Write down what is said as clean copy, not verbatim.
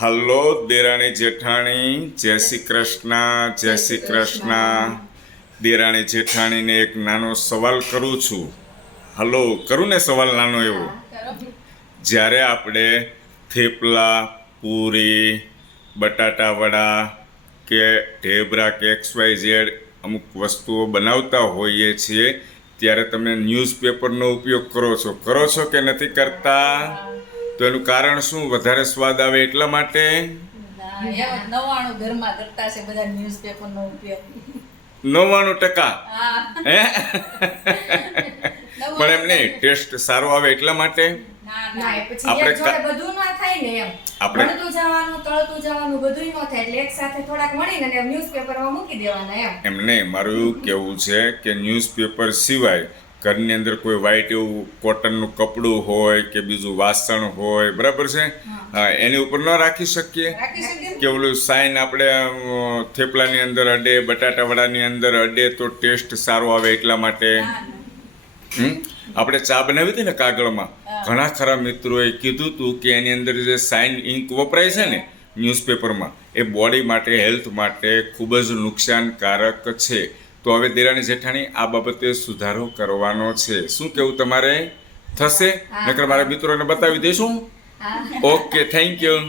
Hello દેરાણી જેઠાણી, જય શ્રી કૃષ્ણ, જય શ્રી કૃષ્ણ. દેરાણી જેઠાણીને એક નાનો સવાલ કરું છું. હલો, કરું ને સવાલ નાનો એવો? જ્યારે આપણે થેપલા, પૂરી, બટાટા વડા કે ઢેબરા કે XYZ અમુક વસ્તુઓ બનાવતા હોઈએ છીએ ત્યારે તમે ન્યૂઝપેપરનો ઉપયોગ કરો છો કે નથી કરતા? તો એનું કારણ શું? વધારે સ્વાદ આવે એટલા માટે? 99%? હે? પણ એમ નહીં, ટેસ્ટ સારો આવે એટલા માટે? એમ નહીં, મારું એવું કહેવું છે કે ન્યૂઝપેપર સિવાય ઘરની અંદર કોઈ વ્હાઈટ એવું કોટનનું કપડું હોય કે બીજું વાસણ હોય, બરાબર છે, એની ઉપર ન રાખી શકીએ કે ઓલું સાઈન આપણે થેપલાની અંદર અડે, બટાટા વડાની અંદર અડે તો ટેસ્ટ સારો આવે એટલા માટે. આપણે ચા બનાવી હતી ને કાગળમાં, ઘણા ખરા મિત્રોએ કીધું હતું કે એની અંદર જે સાઇન ઇંક વપરાય છે ને ન્યૂઝપેપરમાં, એ બોડી માટે, હેલ્થ માટે ખૂબ જ નુકસાનકારક છે. તો હવે દેરાણી જેઠાણી આ બાબતે સુધારો કરવાનો છે. શું કેવું તમારે? થશે? નકર મારા મિત્રોને બતાવી દઈશું. Okay, thank you.